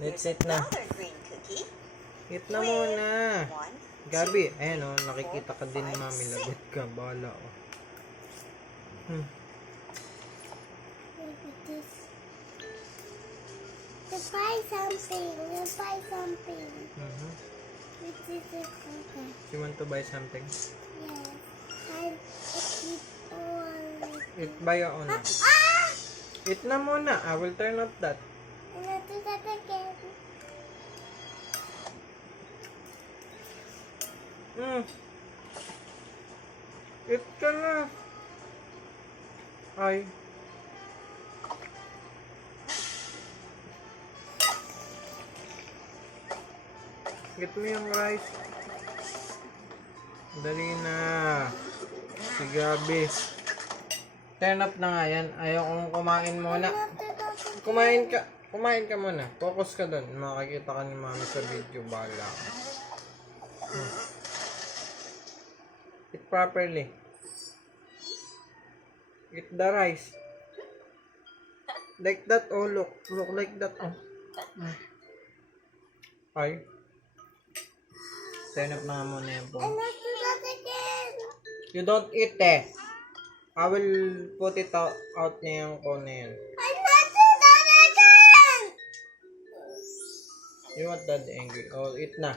Let's eat na. Eat na muna. Gabi, ayan o, nakikita ka din mami, lagot ka, bahala o. To buy something. Which is it? Okay. You want to buy something? Yes. And eat all. Eat by your own. Eat na muna. I will turn off that. And I'll do that again. Eat ka na. Ay. Get mo yung rice. Dali na. Si Gabi. Turn up na nga yan. Ayaw kong kumain muna. Kumain ka muna. Focus ka dun. Makakita ka ni mami sa video. Bahala ka. Eat properly. Eat the rice. Like that. Oh, look. Look like that. Oh. Ay. Turn up na nga muna yung phone. And I'll do that again. You don't eat eh. I will put it out na yung phone na yan. And I'll do that again. You want that angry? Oh, eat na.